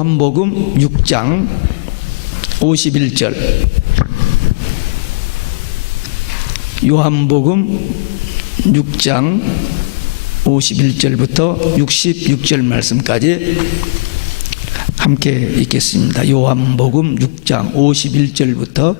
요한복음 6장 51절. 요한복음 6장 51절부터 66절 말씀까지 함께 읽겠습니다. 요한복음 6장 51절부터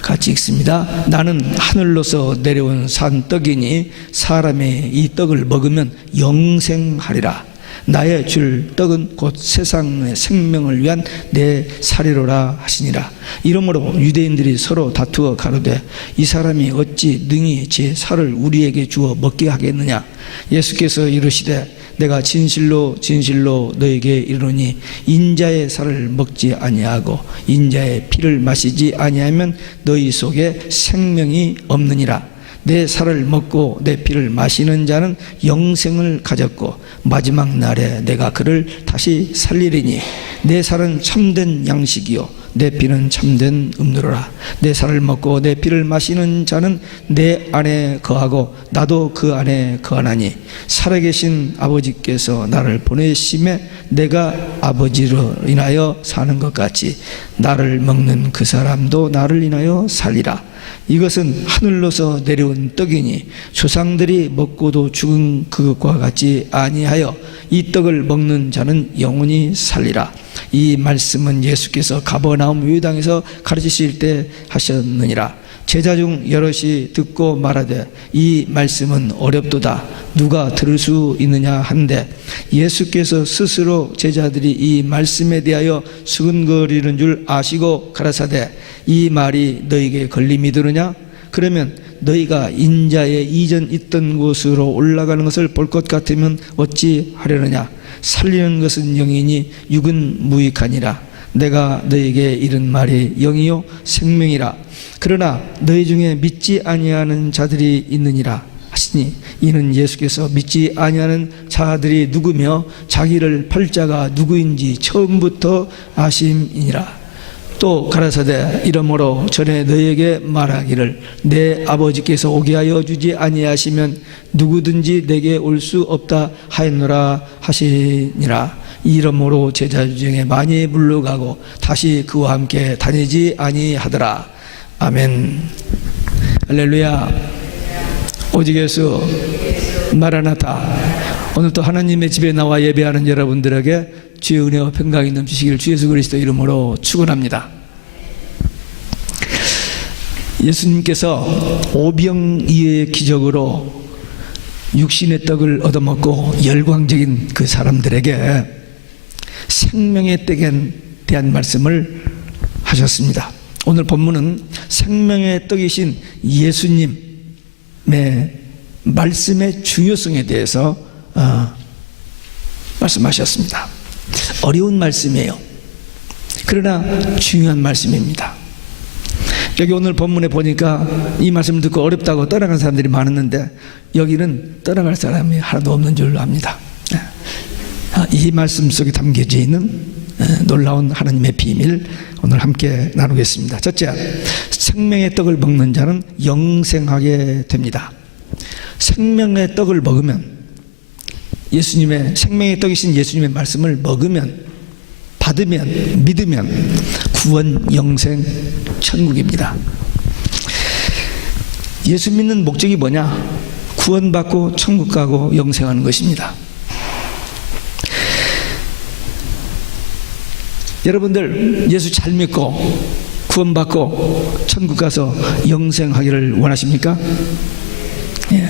같이 읽습니다. 나는 하늘로서 내려온 산 떡이니 사람의 이 떡을 먹으면 영생하리라. 나의 줄 떡은 곧 세상의 생명을 위한 내 살이로라 하시니라. 이러므로 유대인들이 서로 다투어 가로되 이 사람이 어찌 능히 제 살을 우리에게 주어 먹게 하겠느냐. 예수께서 이르시되 내가 진실로 진실로 너에게 이르노니 인자의 살을 먹지 아니하고 인자의 피를 마시지 아니하면 너희 속에 생명이 없느니라. 내 살을 먹고 내 피를 마시는 자는 영생을 가졌고 마지막 날에 내가 그를 다시 살리리니 내 살은 참된 양식이요 내 피는 참된 음료로라. 내 살을 먹고 내 피를 마시는 자는 내 안에 거하고 나도 그 안에 거하나니 살아계신 아버지께서 나를 보내심에 내가 아버지로 인하여 사는 것 같이 나를 먹는 그 사람도 나를 인하여 살리라. 이것은 하늘로서 내려온 떡이니 조상들이 먹고도 죽은 그것과 같지 아니하여 이 떡을 먹는 자는 영원히 살리라. 이 말씀은 예수께서 가버나움 유다에서 가르치실 때 하셨느니라. 제자 중 여럿이 듣고 말하되 이 말씀은 어렵도다 누가 들을 수 있느냐 한데 예수께서 스스로 제자들이 이 말씀에 대하여 수근거리는 줄 아시고 가라사대 이 말이 너에게 걸림이 들으냐? 그러면 너희가 인자의 이전 있던 곳으로 올라가는 것을 볼 것 같으면 어찌 하려느냐? 살리는 것은 영이니 육은 무익하니라. 내가 너에게 이른 말이 영이요 생명이라. 그러나 너희 중에 믿지 아니하는 자들이 있느니라 하시니 이는 예수께서 믿지 아니하는 자들이 누구며 자기를 팔 자가 누구인지 처음부터 아심이니라. 또 가라사대 이러므로 전에 너희에게 말하기를 내 아버지께서 오게 하여 주지 아니하시면 누구든지 내게 올 수 없다 하였노라 하시니라. 이러므로 제자 중에 많이 물러가고 다시 그와 함께 다니지 아니하더라. 아멘. 할렐루야. 오직 예수 마라나타. 오늘 또 하나님의 집에 나와 예배하는 여러분들에게 주의 은혜와 평강이 넘치시기를 주 예수 그리스도 이름으로 축원합니다. 예수님께서 오병이어의 기적으로 육신의 떡을 얻어먹고 열광적인 그 사람들에게 생명의 떡에 대한 말씀을 하셨습니다. 오늘 본문은 생명의 떡이신 예수님의 말씀의 중요성에 대해서 말씀하셨습니다. 어려운 말씀이에요. 그러나 중요한 말씀입니다. 여기 오늘 본문에 보니까 이 말씀을 듣고 어렵다고 떠나간 사람들이 많았는데 여기는 떠나갈 사람이 하나도 없는 줄 압니다. 이 말씀 속에 담겨져 있는 놀라운 하나님의 비밀 오늘 함께 나누겠습니다. 첫째, 생명의 떡을 먹는 자는 영생하게 됩니다. 생명의 떡을 먹으면 예수님의 생명의 떡이신 예수님의 말씀을 먹으면 받으면 믿으면 구원, 영생, 천국입니다. 예수 믿는 목적이 뭐냐? 구원받고 천국 가고 영생하는 것입니다. 여러분들 예수 잘 믿고 구원받고 천국 가서 영생하기를 원하십니까? 예.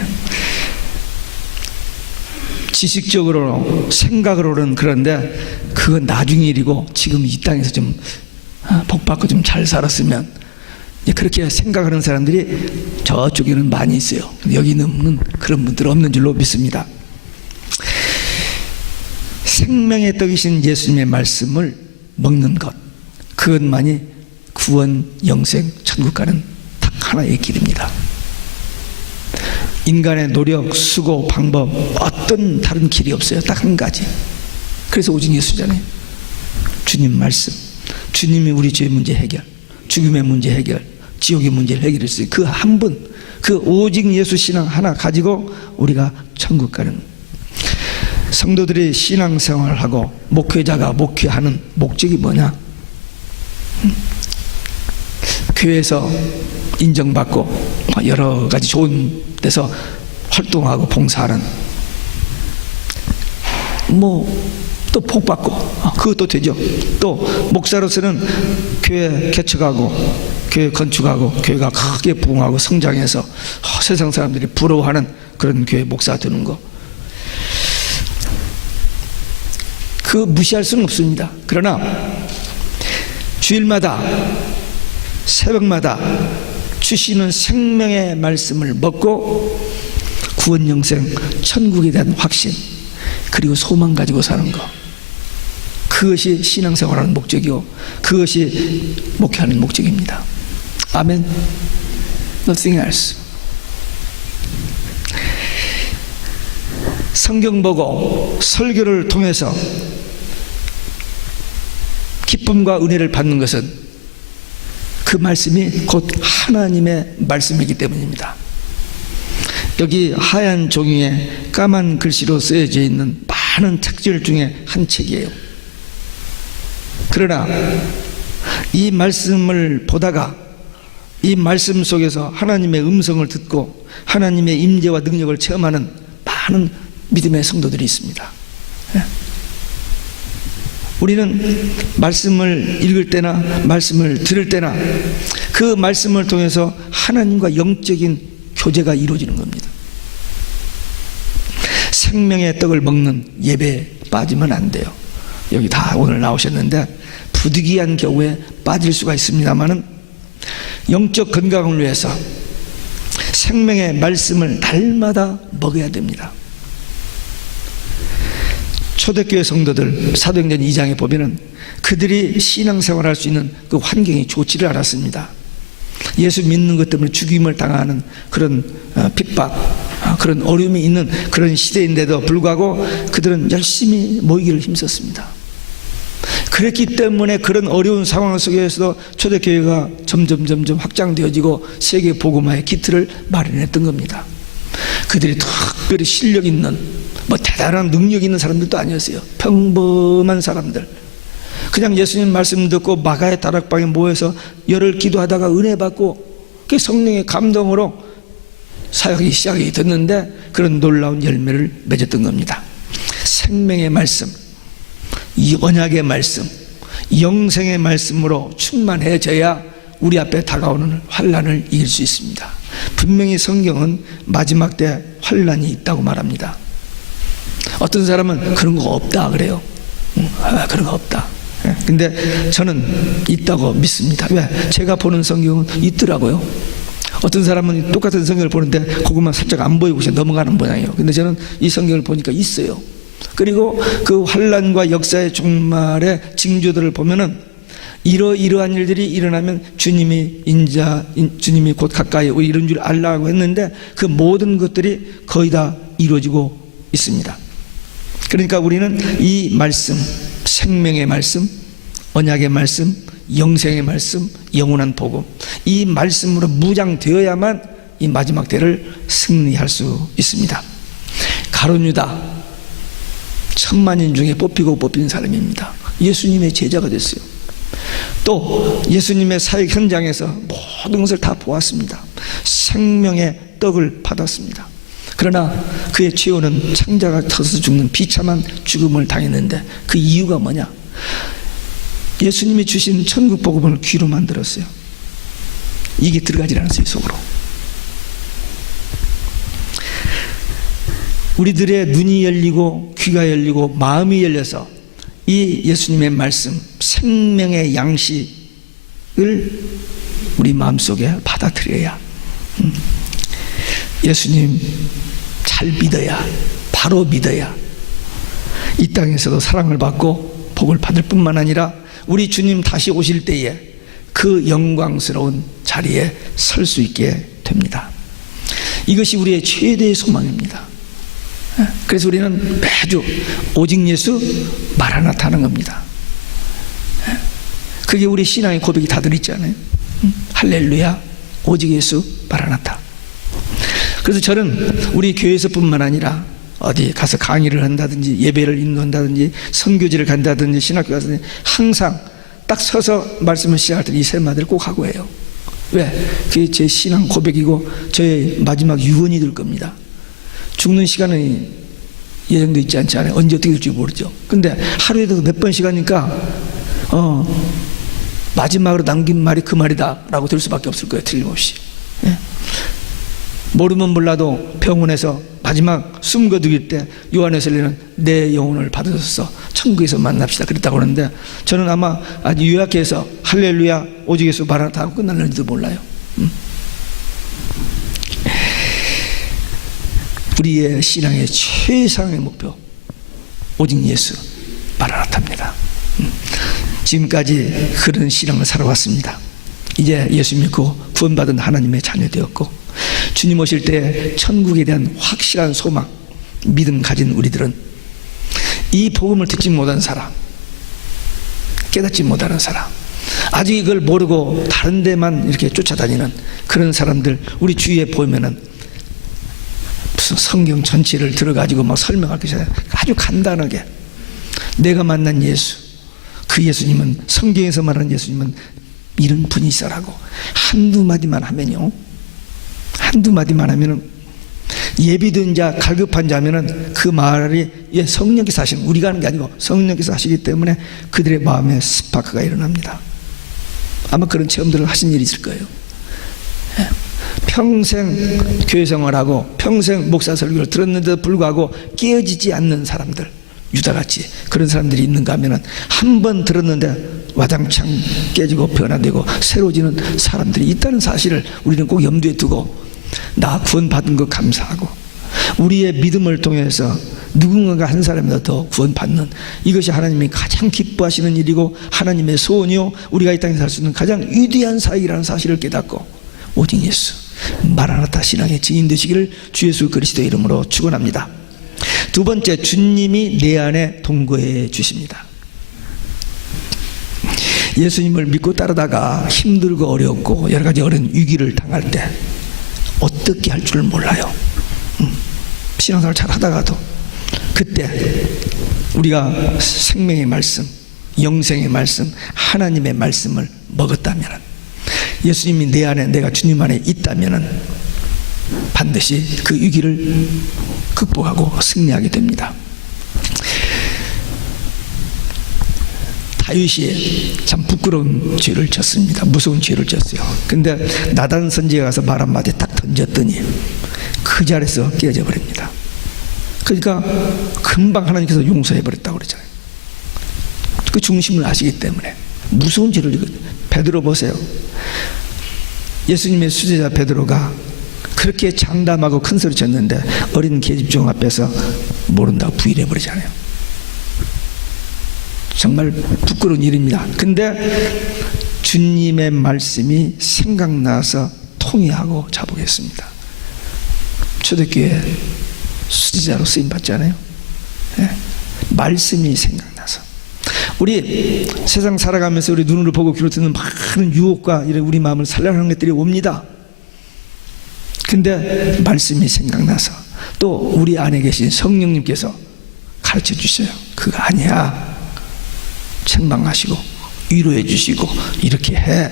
지식적으로 생각으로는 그런데 그건 나중 일이고 지금 이 땅에서 좀 복받고 좀 잘 살았으면 그렇게 생각하는 사람들이 저쪽에는 많이 있어요. 여기는 그런 분들 없는 줄로 믿습니다. 생명의 떡이신 예수님의 말씀을 먹는 것, 그것만이 구원, 영생, 천국 가는 딱 하나의 길입니다. 인간의 노력, 수고, 방법 어떤 다른 길이 없어요. 딱 한 가지. 그래서 오직 예수잖아요. 주님 말씀, 주님이 우리 죄의 문제 해결, 죽음의 문제 해결, 지옥의 문제를 해결했어요. 그 한 분, 그 오직 예수 신앙 하나 가지고 우리가 천국 가는 성도들이 신앙생활하고 목회자가 목회하는 목적이 뭐냐? 교회에서 인정받고 여러 가지 좋은 데서 활동하고 봉사하는, 또 복받고 그것도 되죠. 또 목사로서는 교회 개척하고 교회 건축하고 교회가 크게 부흥하고 성장해서 세상 사람들이 부러워하는 그런 교회 목사 되는 거, 그거 무시할 수는 없습니다. 그러나 주일마다 새벽마다 주시는 생명의 말씀을 먹고 구원 영생 천국에 대한 확신 그리고 소망 가지고 사는 거, 그것이 신앙생활하는 목적이요, 그것이 목회하는 목적입니다. 아멘. Nothing else. 성경 보고 설교를 통해서 기쁨과 은혜를 받는 것은 그 말씀이 곧 하나님의 말씀이기 때문입니다. 여기 하얀 종이에 까만 글씨로 쓰여져 있는 많은 책들 중에 한 책이에요. 그러나 이 말씀을 보다가 이 말씀 속에서 하나님의 음성을 듣고 하나님의 임재와 능력을 체험하는 많은 믿음의 성도들이 있습니다. 우리는 말씀을 읽을 때나 말씀을 들을 때나 그 말씀을 통해서 하나님과 영적인 교제가 이루어지는 겁니다. 생명의 떡을 먹는 예배에 빠지면 안 돼요. 여기 다 오늘 나오셨는데 부득이한 경우에 빠질 수가 있습니다만은 영적 건강을 위해서 생명의 말씀을 날마다 먹어야 됩니다. 초대교회 성도들 사도행전 2장에 보면은 그들이 신앙생활할 수 있는 그 환경이 좋지를 않았습니다. 예수 믿는 것 때문에 죽임을 당하는 그런 핍박, 그런 어려움이 있는 그런 시대인데도 불구하고 그들은 열심히 모이기를 힘썼습니다. 그랬기 때문에 그런 어려운 상황 속에서도 초대교회가 점점 확장되어지고 세계 복음화의 기틀을 마련했던 겁니다. 그들이 특별히 실력 있는 대단한 능력 있는 사람들도 아니었어요. 평범한 사람들, 그냥 예수님 말씀 듣고 마가의 다락방에 모여서 열흘 기도하다가 은혜 받고 그 성령의 감동으로 사역이 시작이 됐는데 그런 놀라운 열매를 맺었던 겁니다. 생명의 말씀, 이 언약의 말씀, 영생의 말씀으로 충만해져야 우리 앞에 다가오는 환난을 이길 수 있습니다. 분명히 성경은 마지막 때 환난이 있다고 말합니다. 어떤 사람은 그런 거 없다 그래요. 그런 거 없다. 근데 저는 있다고 믿습니다. 왜? 제가 보는 성경은 있더라고요. 어떤 사람은 똑같은 성경을 보는데 그것만 살짝 안 보이고 그냥 넘어가는 모양이에요. 근데 저는 이 성경을 보니까 있어요. 그리고 그 환난과 역사의 종말의 징조들을 보면은 이러한 일들이 일어나면 주님이 곧 가까이 이런 줄 알라고 했는데 그 모든 것들이 거의 다 이루어지고 있습니다. 그러니까 우리는 이 말씀, 생명의 말씀, 언약의 말씀, 영생의 말씀, 영원한 복음, 이 말씀으로 무장되어야만 이 마지막 때를 승리할 수 있습니다. 가룟 유다 1000만인 중에 뽑힌 사람입니다. 예수님의 제자가 됐어요. 또 예수님의 사역 현장에서 모든 것을 다 보았습니다. 생명의 떡을 받았습니다. 그러나 그의 최후는 창자가 터서 죽는 비참한 죽음을 당했는데 그 이유가 뭐냐? 예수님이 주신 천국 복음을 귀로 만들었어요. 이게 들어가지 않았어요, 속으로. 우리들의 눈이 열리고 귀가 열리고 마음이 열려서 이 예수님의 말씀, 생명의 양식을 우리 마음속에 받아들여야, 예수님 잘 믿어야, 바로 믿어야 이 땅에서도 사랑을 받고 복을 받을 뿐만 아니라 우리 주님 다시 오실 때에 그 영광스러운 자리에 설 수 있게 됩니다. 이것이 우리의 최대의 소망입니다. 그래서 우리는 매주 오직 예수 마라나타 하는 겁니다. 그게 우리 신앙의 고백이 다들 있잖아요. 할렐루야 오직 예수 마라나타. 그래서 저는 우리 교회에서뿐만 아니라 어디 가서 강의를 한다든지 예배를 인도한다든지 선교지를 간다든지 신학교 가서 항상 딱 서서 말씀을 시작할 때 이 세 마디를 꼭 하고 해요. 왜? 그게 제 신앙 고백이고 저의 마지막 유언이 될 겁니다. 죽는 시간은 예정되어 있지 않지 않아요. 언제 어떻게 될지 모르죠. 근데 하루에도 몇 번씩 하니까 마지막으로 남긴 말이 그 말이다 라고 될 수밖에 없을 거예요. 틀림없이. 예? 모르면 몰라도 병원에서 마지막 숨 거두길 때 요한에서는 내 영혼을 받으소서 천국에서 만납시다 그랬다고 하는데, 저는 아마 아주 요약해서 할렐루야 오직 예수 바라다 하고 끝날는지도 몰라요. 우리의 신앙의 최상의 목표 오직 예수 마라나타입니다. 지금까지 그런 신앙을 살아왔습니다. 이제 예수 믿고 구원받은 하나님의 자녀 되었고, 주님 오실 때 천국에 대한 확실한 소망, 믿음 가진 우리들은 이 복음을 듣지 못한 사람, 깨닫지 못하는 사람, 아직 이걸 모르고 다른 데만 이렇게 쫓아다니는 그런 사람들 우리 주위에 보면은 무슨 성경 전체를 들어가지고 막 설명할 것이 아니라 아주 간단하게 내가 만난 예수, 그 예수님은, 성경에서 말하는 예수님은 이런 분이시라고 한두 마디만 하면요, 한두 마디만 하면은 예비된 자, 갈급한 자면은 그 말이 성령께서 하시는, 우리가 하는 게 아니고 성령께서 하시기 때문에 그들의 마음에 스파크가 일어납니다. 아마 그런 체험들을 하신 일이 있을 거예요. 평생 교회 생활하고 평생 목사 설교를 들었는데도 불구하고 깨어지지 않는 사람들, 유다같이 그런 사람들이 있는가 하면은 한 번 들었는데 와장창 깨지고 변화되고 새로워지는 사람들이 있다는 사실을 우리는 꼭 염두에 두고, 나 구원받은 거 감사하고 우리의 믿음을 통해서 누군가가 한 사람이라도 더 구원받는, 이것이 하나님이 가장 기뻐하시는 일이고 하나님의 소원이요 우리가 이 땅에 살 수 있는 가장 위대한 사역이라는 사실을 깨닫고 오직 예수 마라나타 신앙의 증인 되시기를 주 예수 그리스도의 이름으로 축원합니다. 두 번째, 주님이 내 안에 동거해 주십니다. 예수님을 믿고 따르다가 힘들고 어렵고 여러 가지 어려운 위기를 당할 때 어떻게 할 줄을 몰라요. 신앙생활 잘 하다가도 그때 우리가 생명의 말씀, 영생의 말씀, 하나님의 말씀을 먹었다면, 예수님이 내 안에, 내가 주님 안에 있다면 반드시 그 위기를 극복하고 승리하게 됩니다. 다윗이 참 부끄러운 죄를 졌습니다. 무서운 죄를 졌어요. 근데 나단 선지자가 가서 말 한마디 딱 던졌더니 그 자리에서 깨어져 버립니다. 그러니까 금방 하나님께서 용서해 버렸다고 그러잖아요. 그 중심을 아시기 때문에 무서운 죄를 지거든요. 베드로 보세요. 예수님의 수제자 베드로가 그렇게 장담하고 큰 소리 쳤는데 어린 계집종 앞에서 모른다고 부인해 버리잖아요. 정말 부끄러운 일입니다. 근데 주님의 말씀이 생각나서 통회하고 자복했습니다. 초대교회 수제자로 쓰임 받잖아요. 네? 말씀이 생각나서. 우리 세상 살아가면서 우리 눈으로 보고 귀로 듣는 많은 유혹과 이런 우리 마음을 살려하는 것들이 옵니다. 근데 말씀이 생각나서 또 우리 안에 계신 성령님께서 가르쳐 주셔요. 그거 아니야. 책망하시고 위로해 주시고 이렇게 해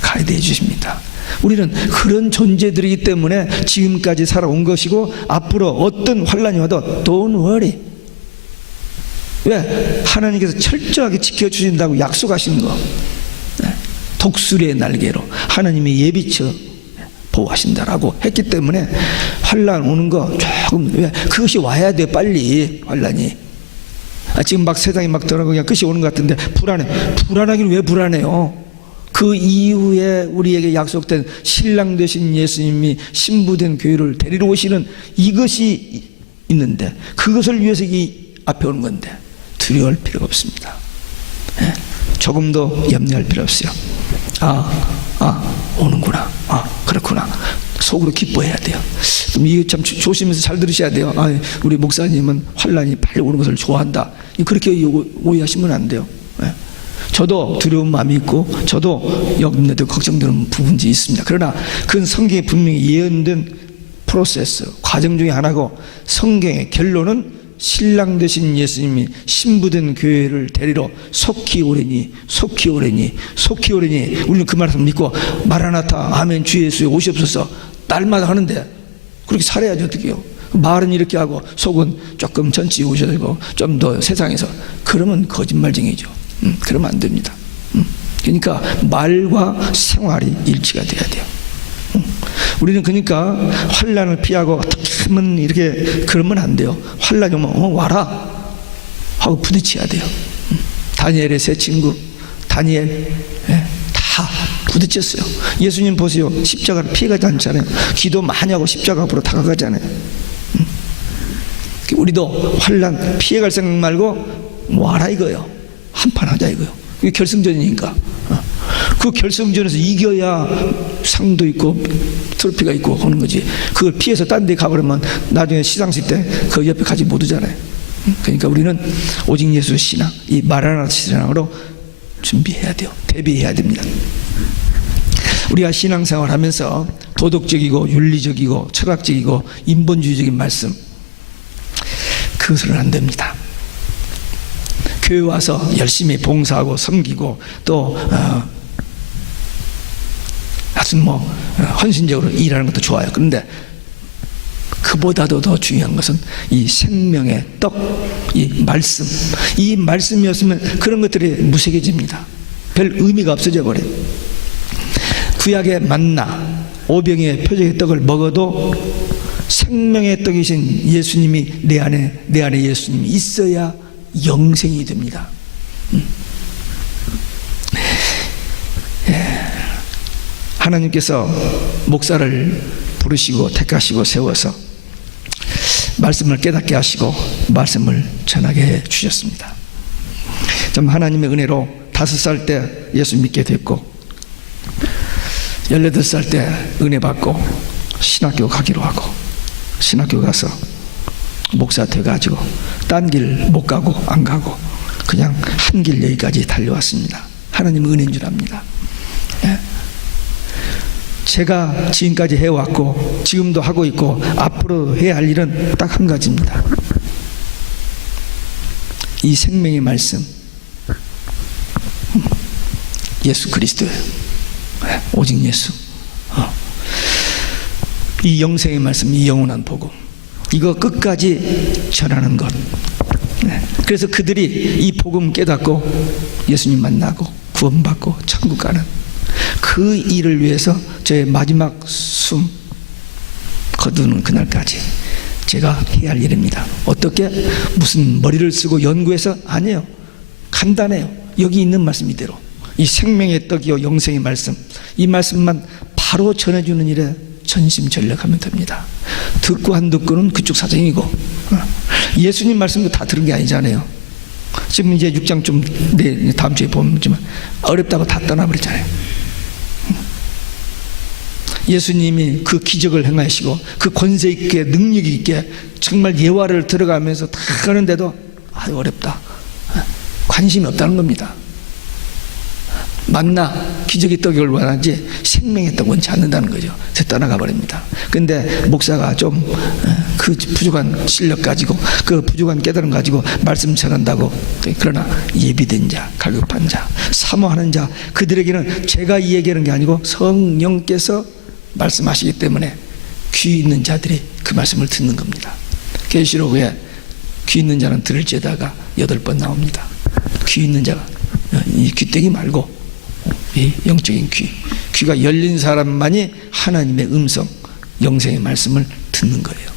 가이드해 주십니다. 우리는 그런 존재들이기 때문에 지금까지 살아온 것이고 앞으로 어떤 환란이 와도 don't worry. 왜? 하나님께서 철저하게 지켜주신다고 약속하신 거. 독수리의 날개로 하나님이 예비쳐 보호하신다라고 했기 때문에 환란 오는 거 조금, 왜? 그것이 와야 돼. 빨리 환란이. 지금 막 세상이 막 들어가고 그냥 끝이 오는 것 같은데 불안하기는 왜 불안해요? 그 이후에 우리에게 약속된 신랑 되신 예수님이 신부된 교회를 데리러 오시는 이것이 있는데 그것을 위해서 이 앞에 오는 건데 두려워할 필요가 없습니다. 네? 조금도 염려할 필요 없어요. 오는구나. 그렇구나. 속으로 기뻐해야 돼요. 이거 참 조심해서 잘 들으셔야 돼요. 우리 목사님은 환란이 빨리 오는 것을 좋아한다. 그렇게 오해하시면 안 돼요. 네. 저도 두려운 마음이 있고 저도 염려되고 걱정되는 부분이 있습니다. 그러나 그건 성경에 분명히 예언된 프로세스, 과정 중에 하나고, 성경의 결론은 신랑 되신 예수님이 신부된 교회를 데리러 속히 오래니 우리는 그 말씀 믿고 마라나타 아멘 주 예수에 오시옵소서 날마다 하는데 그렇게 살아야지 어떡해요. 말은 이렇게 하고 속은 조금 전치 오셔야 되고 좀 더 세상에서, 그러면 거짓말쟁이죠. 그러면 안 됩니다. 그러니까 말과 생활이 일치가 돼야 돼요. 우리는 그러니까 환난을 피하고 어떻게 하면 이렇게 그러면 안 돼요. 환난이 오면 와라 하고 부딪혀야 돼요. 다니엘의 세 친구 다니엘 다 부딪혔어요. 예수님 보세요. 십자가를 피해가지 않잖아요. 기도 많이 하고 십자가 앞으로 다가가잖아요. 우리도 환난 피해갈 생각 말고 와라 이거예요. 한판 하자 이거예요. 이게 결승전이니까. 그 결승전에서 이겨야 상도 있고 트로피가 있고 하는 거지. 그걸 피해서 딴 데 가버리면 나중에 시상식 때 그 옆에 가지 못 오잖아요. 그러니까 우리는 오직 예수 신앙, 이 마라나타 신앙으로 준비해야 돼요. 대비해야 됩니다. 우리가 신앙생활 하면서 도덕적이고 윤리적이고 철학적이고 인본주의적인 말씀, 그것은 안 됩니다. 교회 와서 열심히 봉사하고 섬기고 또 하여튼 헌신적으로 일하는 것도 좋아요. 그런데 그보다도 더 중요한 것은 이 생명의 떡, 이 말씀, 이 말씀이었으면 그런 것들이 무색해집니다. 별 의미가 없어져 버려요. 구약의 만나, 오병이의 표적의 떡을 먹어도 생명의 떡이신 예수님이 내 안에 예수님이 있어야 영생이 됩니다. 하나님께서 목사를 부르시고 택하시고 세워서 말씀을 깨닫게 하시고 말씀을 전하게 해 주셨습니다. 좀 하나님의 은혜로 5살 때 예수 믿게 됐고 18살 때 은혜 받고 신학교 가기로 하고 신학교 가서 목사 돼가지고 딴 길 못 가고 안 가고 그냥 한 길 여기까지 달려왔습니다. 하나님 은혜인 줄 압니다. 제가 지금까지 해왔고 지금도 하고 있고 앞으로 해야 할 일은 딱 한 가지입니다. 이 생명의 말씀, 예수 그리스도예요. 오직 예수. 이 영생의 말씀, 이 영원한 복음, 이거 끝까지 전하는 것. 그래서 그들이 이 복음 깨닫고 예수님 만나고 구원받고 천국 가는 그 일을 위해서 저의 마지막 숨 거두는 그날까지 제가 해야 할 일입니다. 어떻게? 무슨 머리를 쓰고 연구해서? 아니에요. 간단해요. 여기 있는 말씀 이대로 이 생명의 떡이요 영생의 말씀, 이 말씀만 바로 전해주는 일에 전심전력하면 됩니다. 듣고 안 듣고는 그쪽 사정이고, 예수님 말씀도 다 들은 게 아니잖아요. 지금 이제 6장 좀 다음 주에 보지만 어렵다고 다 떠나버리잖아요. 예수님이 그 기적을 행하시고 그 권세 있게 능력 있게 정말 예화를 들어가면서 다 하는데도 어렵다, 관심이 없다는 겁니다. 만나 기적의 떡을 원하지 생명의 떡 원치 않는다는 거죠. 그래서 떠나가 버립니다. 근데 목사가 좀 그 부족한 실력 가지고 그 부족한 깨달음 가지고 말씀 전한다고, 그러나 예비된 자, 갈급한 자, 사모하는 자, 그들에게는 제가 이 얘기하는 게 아니고 성령께서 말씀하시기 때문에 귀 있는 자들이 그 말씀을 듣는 겁니다. 계시록에 귀 있는 자는 들을지어다가 8번 나옵니다. 귀 있는 자가 이 귀때기 말고 이 영적인 귀가 열린 사람만이 하나님의 음성, 영생의 말씀을 듣는 거예요.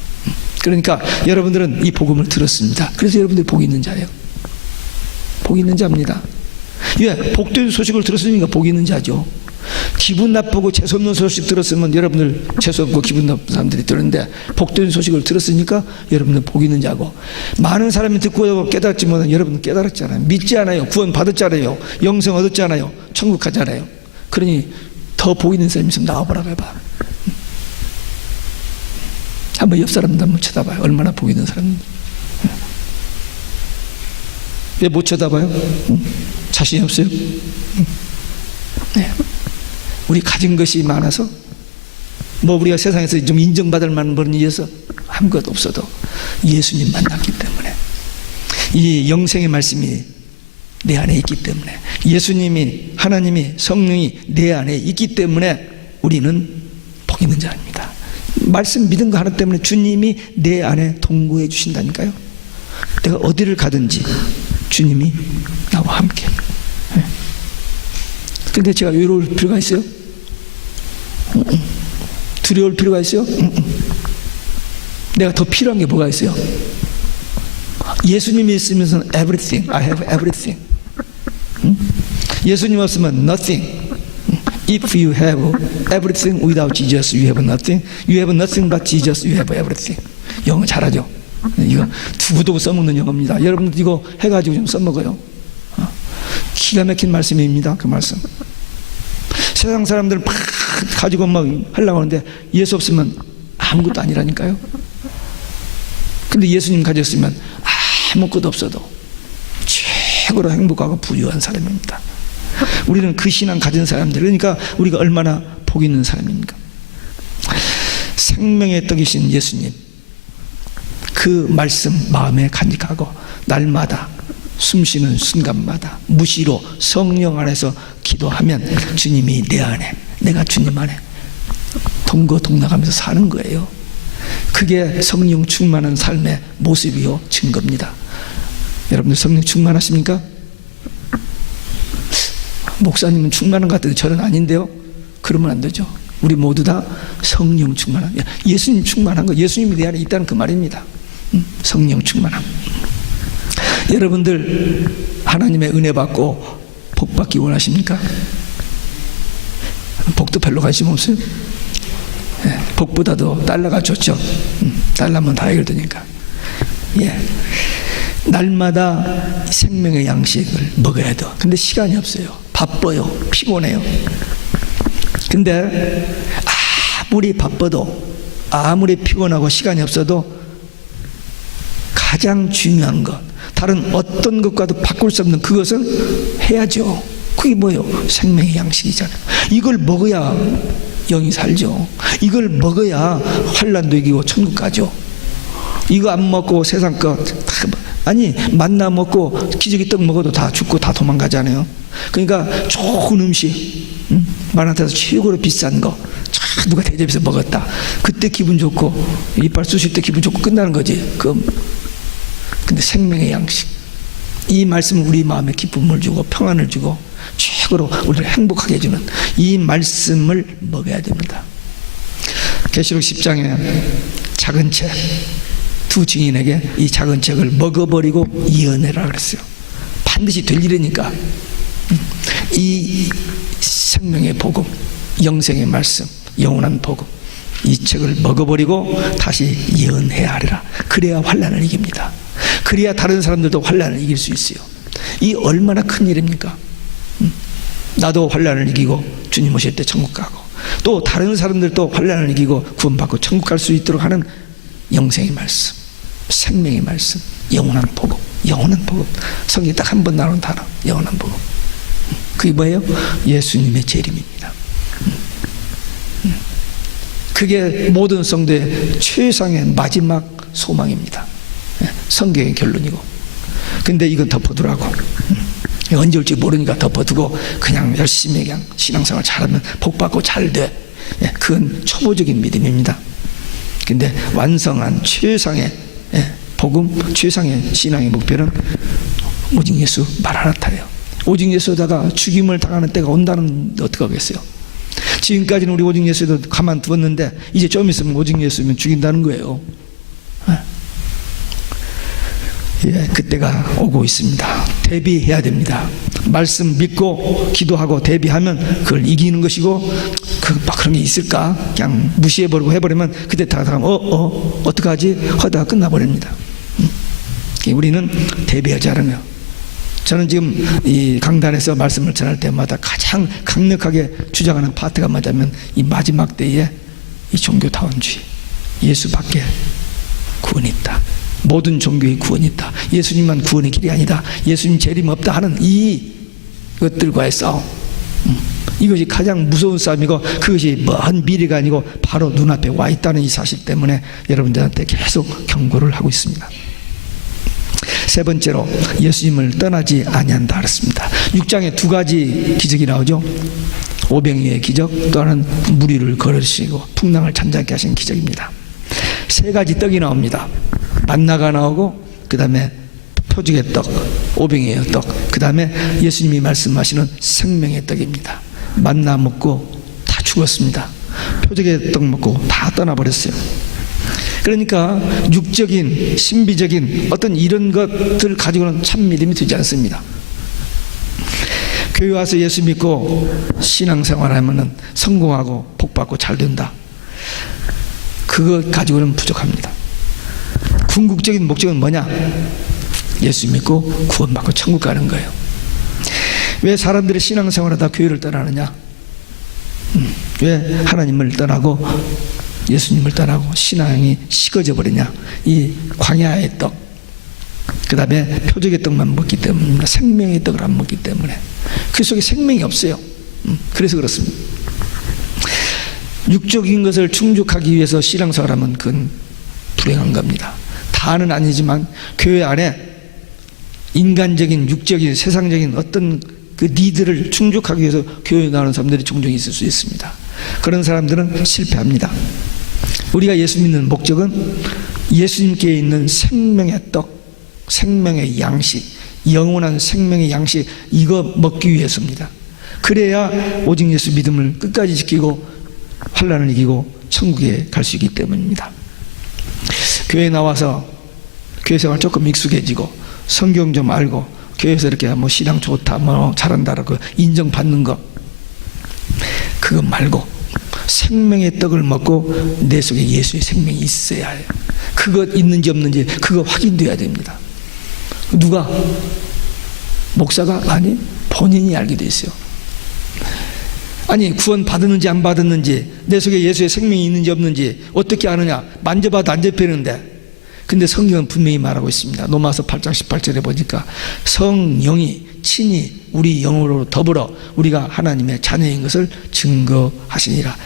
그러니까 여러분들은 이 복음을 들었습니다. 그래서 여러분들이 복이 있는 자예요. 복이 있는 자입니다. 예, 복된 소식을 들었으니까 복이 있는 자죠. 기분 나쁘고 재수없는 소식 들었으면 여러분들 재수없고 기분 나쁜 사람들이 들었는데, 복된 소식을 들었으니까 여러분들 복이 있는 자고, 많은 사람이 듣고 깨닫지 못한 여러분은 깨달았잖아요. 믿지 않아요. 구원 받았잖아요. 영생 얻었잖아요. 천국 가잖아요. 그러니 더 복 있는 사람이 있으면 나와보라고 해봐. 한번 옆 사람들 한번 쳐다봐요. 얼마나 복 있는 사람인지. 왜 못 쳐다봐요? 자신이 없어요? 네. 우리 가진 것이 많아서 뭐 우리가 세상에서 좀 인정받을 만한 분이 있어서 아무것도 없어도 예수님 만났기 때문에, 이 영생의 말씀이 내 안에 있기 때문에, 예수님이, 하나님이, 성령이 내 안에 있기 때문에 우리는 복 있는 자입니다. 말씀 믿은 거 하나 때문에 주님이 내 안에 동거해 주신다니까요. 내가 어디를 가든지 주님이 나와 함께. 근데 제가 외로울 필요가 있어요? 두려울 필요가 있어요? 내가 더 필요한 게 뭐가 있어요? 예수님이 있으면서 everything, I have everything. 예수님 없으면 nothing. If you have everything without Jesus, you have nothing. You have nothing but Jesus, you have everything. 영어 잘하죠? 이거 두고두고 써먹는 영어입니다. 여러분들 이거 해가지고 좀 써먹어요. 기가 막힌 말씀입니다. 그 말씀. 세상 사람들 막 가지고 막 하려고 하는데 예수 없으면 아무것도 아니라니까요. 근데 예수님 가졌으면 아무것도 없어도 최고로 행복하고 부유한 사람입니다. 우리는 그 신앙 가진 사람들, 그러니까 우리가 얼마나 복 있는 사람입니까? 생명의 떡이신 예수님, 그 말씀 마음에 간직하고 날마다 숨쉬는 순간마다 무시로 성령 안에서 기도하면 주님이 내 안에, 내가 주님 안에 동거동락하면서 사는 거예요. 그게 성령 충만한 삶의 모습이요 증거입니다. 여러분들 성령 충만하십니까? 목사님은 충만한 것 같은데 저는 아닌데요. 그러면 안 되죠. 우리 모두 다 성령 충만한, 예수님 충만한 거, 예수님이 내 안에 있다는 그 말입니다. 성령 충만함. 여러분들 하나님의 은혜 받고 복 받기 원하십니까? 복도 별로 관심 없어요? 복보다도 달러가 좋죠. 달러면 다 해결되니까. 예. 날마다 생명의 양식을 먹어야 돼. 근데 시간이 없어요. 바빠요. 피곤해요. 근데 아무리 바빠도, 아무리 피곤하고 시간이 없어도 가장 중요한 것, 다른 어떤 것과도 바꿀 수 없는 그것을 해야죠. 그게 뭐예요? 생명의 양식이잖아요. 이걸 먹어야 영이 살죠. 이걸 먹어야 환난도 이기고 천국 가죠. 이거 안 먹고 세상 거 아니, 만나 먹고 기저귀 떡 먹어도 다 죽고 다 도망가잖아요. 그러니까 좋은 음식, 마라탕에서 최고로 비싼 거 누가 대접해서 먹었다, 그때 기분 좋고 이빨 쑤실 때 기분 좋고 끝나는 거지. 근데 생명의 양식, 이 말씀은 우리 마음에 기쁨을 주고 평안을 주고 최고로 우리를 행복하게 해주는 이 말씀을 먹어야 됩니다. 계시록 10장에 작은 책, 두 증인에게 이 작은 책을 먹어버리고 예언해라 그랬어요. 반드시 될 일이니까. 이 생명의 복음, 영생의 말씀, 영원한 복음, 이 책을 먹어버리고 다시 예언해야 하리라. 그래야 환난을 이깁니다. 그래야 다른 사람들도 환난을 이길 수 있어요. 이 얼마나 큰 일입니까? 나도 환난을 이기고 주님 오실 때 천국 가고, 또 다른 사람들도 환난을 이기고 구원받고 천국 갈 수 있도록 하는 영생의 말씀, 생명의 말씀, 영원한 복음, 영원한 복음. 성경에 딱 한 번 나오는 단어, 영원한 복음. 그게 뭐예요? 예수님의 재림입니다. 그게 모든 성도의 최상의 마지막 소망입니다. 성경의 결론이고. 근데 이건 덮어두라고. 언제 올지 모르니까 덮어두고 그냥 열심히 그냥 신앙생활 잘하면 복받고 잘 돼. 그건 초보적인 믿음입니다. 근데 완성한 최상의 복음, 최상의 신앙의 목표는 오직 예수 말 하나 타요. 오직 예수에다가 죽임을 당하는 때가 온다는 어떻게 하겠어요? 지금까지는 우리 오직 예수에도 가만두었는데 이제 좀 있으면 오직 예수면 죽인다는 거예요. 예, 그때가 오고 있습니다. 대비해야 됩니다. 말씀 믿고 기도하고 대비하면 그걸 이기는 것이고, 막 그런 게 있을까? 그냥 무시해버리고 해버리면 그때 다 가면 어떡하지? 하다가 끝나버립니다. 우리는 대비하지 않으며, 저는 지금 이 강단에서 말씀을 전할 때마다 가장 강력하게 주장하는 파트가 뭐냐면 이 마지막 때에 이 종교다원주의, 예수밖에 구원이 있다, 모든 종교의 구원이 있다, 예수님만 구원의 길이 아니다, 예수님 재림 없다 하는 이 것들과의 싸움. 이것이 가장 무서운 싸움이고 그것이 먼 미래가 아니고 바로 눈앞에 와 있다는 이 사실 때문에 여러분들한테 계속 경고를 하고 있습니다. 세 번째로 예수님을 떠나지 아니한다 그랬습니다. 6장에 두 가지 기적이 나오죠. 오병이의 기적, 또 하나는 무리를 걸으시고 풍랑을 잠잠케 하신 기적입니다. 세 가지 떡이 나옵니다. 만나가 나오고, 그 다음에 표적의 떡, 오병이의 떡, 그 다음에 예수님이 말씀하시는 생명의 떡입니다. 만나 먹고 다 죽었습니다. 표적의 떡 먹고 다 떠나버렸어요. 그러니까 육적인, 신비적인 어떤 이런 것들 가지고는 참 믿음이 되지 않습니다. 교회 와서 예수 믿고 신앙생활하면 성공하고 복받고 잘 된다. 그것 가지고는 부족합니다. 궁극적인 목적은 뭐냐? 예수 믿고 구원받고 천국 가는 거예요. 왜 사람들이 신앙생활하다 교회를 떠나느냐? 왜 하나님을 떠나고 예수님을 떠나고 신앙이 식어져 버리냐? 이 광야의 떡, 그 다음에 표적의 떡만 먹기 때문에, 생명의 떡을 안 먹기 때문에. 그 속에 생명이 없어요. 그래서 그렇습니다. 육적인 것을 충족하기 위해서 신앙생활하면 그건 불행한 겁니다. 다는 아니지만 교회 안에 인간적인, 육적인, 세상적인 어떤 그 니들을 충족하기 위해서 교회에 나오는 사람들이 종종 있을 수 있습니다. 그런 사람들은 실패합니다. 우리가 예수 믿는 목적은 예수님께 있는 생명의 떡, 생명의 양식, 영원한 생명의 양식, 이거 먹기 위해서입니다. 그래야 오직 예수 믿음을 끝까지 지키고 환난을 이기고 천국에 갈 수 있기 때문입니다. 교회에 나와서 교회 생활 조금 익숙해지고 성경 좀 알고 교회에서 이렇게 뭐 신앙 좋다, 뭐 잘한다라고 인정받는 거, 그거 말고 생명의 떡을 먹고 내 속에 예수의 생명이 있어야 해요. 그것 있는지 없는지 그거 확인돼야 됩니다. 누가? 목사가? 아니, 본인이 알게 돼 있어요. 아니, 구원 받았는지 안 받았는지, 내 속에 예수의 생명이 있는지 없는지 어떻게 아느냐? 만져봐도 안 잡히는데. 근데 성경은 분명히 말하고 있습니다. 로마서 8장 18절에 보니까 성령이 친히 우리 영으로 더불어 우리가 하나님의 자녀인 것을 증거하시니라.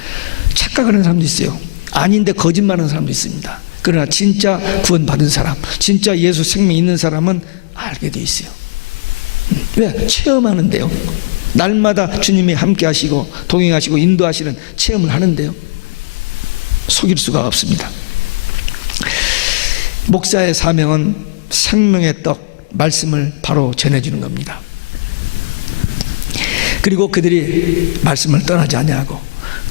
착각하는 사람도 있어요. 아닌데 거짓말하는 사람도 있습니다. 그러나 진짜 구원받은 사람, 진짜 예수 생명이 있는 사람은 알게 돼 있어요. 왜? 체험하는데요. 날마다 주님이 함께 하시고 동행하시고 인도하시는 체험을 하는데요. 속일 수가 없습니다. 목사의 사명은 생명의 떡, 말씀을 바로 전해주는 겁니다. 그리고 그들이 말씀을 떠나지 아니하고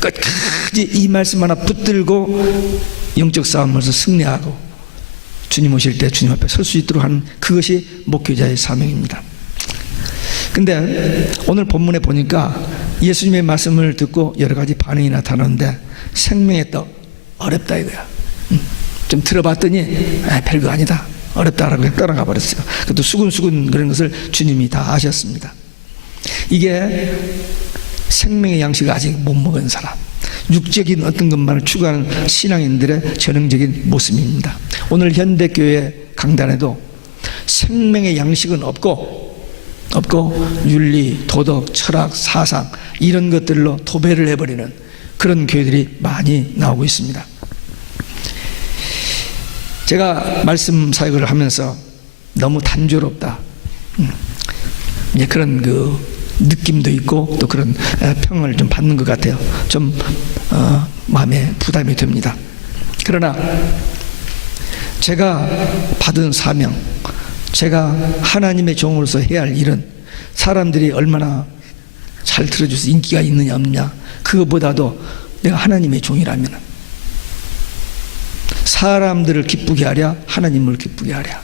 끝까지 이 말씀 하나 붙들고 영적 싸움에서 승리하고 주님 오실 때 주님 앞에 설 수 있도록 하는, 그것이 목회자의 사명입니다. 근데 오늘 본문에 보니까 예수님의 말씀을 듣고 여러 가지 반응이 나타나는데 생명의 떡, 어렵다 이거야. 좀 들어봤더니 별거 아니다, 어렵다라고 떠나가 버렸어요. 그것도 수근수근 그런 것을 주님이 다 아셨습니다. 이게 생명의 양식을 아직 못 먹은 사람, 육적인 어떤 것만을 추구하는 신앙인들의 전형적인 모습입니다. 오늘 현대교회 강단에도 생명의 양식은 없고 윤리, 도덕, 철학, 사상 이런 것들로 도배를 해버리는 그런 교회들이 많이 나오고 있습니다. 제가 말씀 사역을 하면서 너무 단조롭다, 그런 그 느낌도 있고 또 그런 평을 좀 받는 것 같아요. 좀 마음에 부담이 됩니다. 그러나 제가 받은 사명, 제가 하나님의 종으로서 해야 할 일은 사람들이 얼마나 잘 들어줘서 인기가 있느냐 없느냐, 그것보다도 내가 하나님의 종이라면 사람들을 기쁘게 하랴 하나님을 기쁘게 하랴.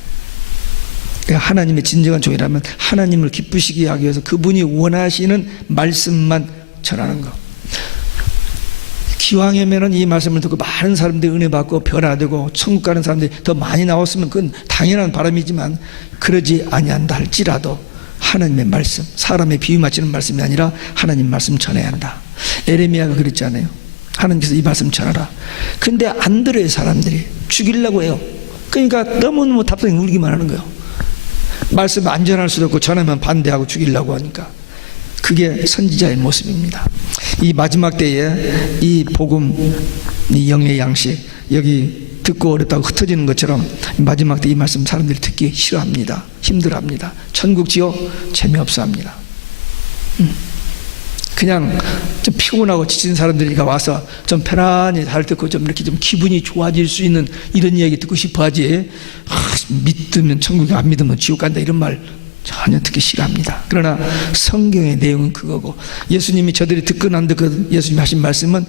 내가 하나님의 진정한 종이라면 하나님을 기쁘시게 하기 위해서 그분이 원하시는 말씀만 전하는 거. 기왕이면은 이 말씀을 듣고 많은 사람들이 은혜 받고 변화되고 천국 가는 사람들이 더 많이 나왔으면 그건 당연한 바람이지만, 그러지 아니한다 할지라도 하나님의 말씀, 사람의 비유 맞추는 말씀이 아니라 하나님 말씀 전해야 한다. 에레미야가 그랬잖아요. 하나님께서 이 말씀 전하라. 근데 안 들어요. 사람들이 죽이려고 해요. 그러니까 너무너무 답답히 울기만 하는 거예요. 말씀 안 전할 수도 없고 전하면 반대하고 죽이려고 하니까. 그게 선지자의 모습입니다. 이 마지막 때에 이 복음, 이 영의 양식, 여기 듣고 어렵다고 흩어지는 것처럼 마지막 때 이 말씀 사람들이 듣기 싫어합니다. 힘들어합니다. 천국 지옥 재미없어 합니다. 그냥 좀 피곤하고 지친 사람들이 와서 좀 편안히 잘 듣고 좀 이렇게 좀 기분이 좋아질 수 있는 이런 이야기 듣고 싶어 하지, 믿으면 천국에 안 믿으면 지옥 간다 이런 말 전혀 듣기 싫어합니다. 그러나 성경의 내용은 그거고, 예수님이 저들이 듣고 난 그 예수님이 하신 말씀은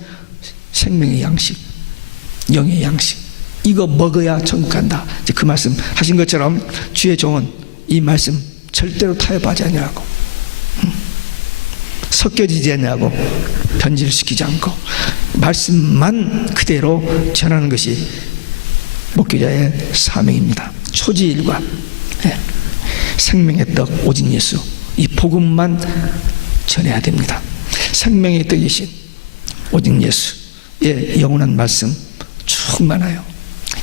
생명의 양식, 영의 양식, 이거 먹어야 천국 간다. 이제 그 말씀 하신 것처럼 주의 종은 이 말씀 절대로 타협하지 아니하고 섞여지지 않냐고 변질시키지 않고 말씀만 그대로 전하는 것이 목회자의 사명입니다. 초지일과 생명의 떡 오직 예수, 이 복음만 전해야 됩니다. 생명의 떡이신 오직 예수의 영원한 말씀 충만하여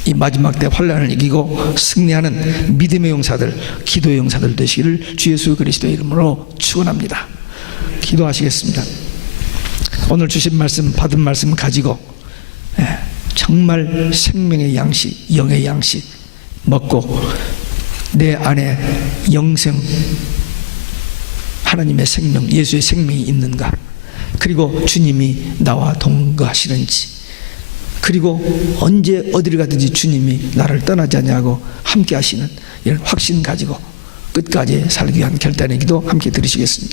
이 마지막 때 환난을 이기고 승리하는 믿음의 용사들, 기도의 용사들 되시기를 주 예수 그리스도의 이름으로 축원합니다. 기도하시겠습니다. 오늘 주신 말씀, 받은 말씀 가지고 정말 생명의 양식, 영의 양식 먹고 내 안에 영생, 하나님의 생명, 예수의 생명이 있는가, 그리고 주님이 나와 동거하시는지, 그리고 언제 어디를 가든지 주님이 나를 떠나지 않냐고 함께 하시는 이런 확신 가지고 끝까지 살기 위한 결단의 기도 함께 드리시겠습니다.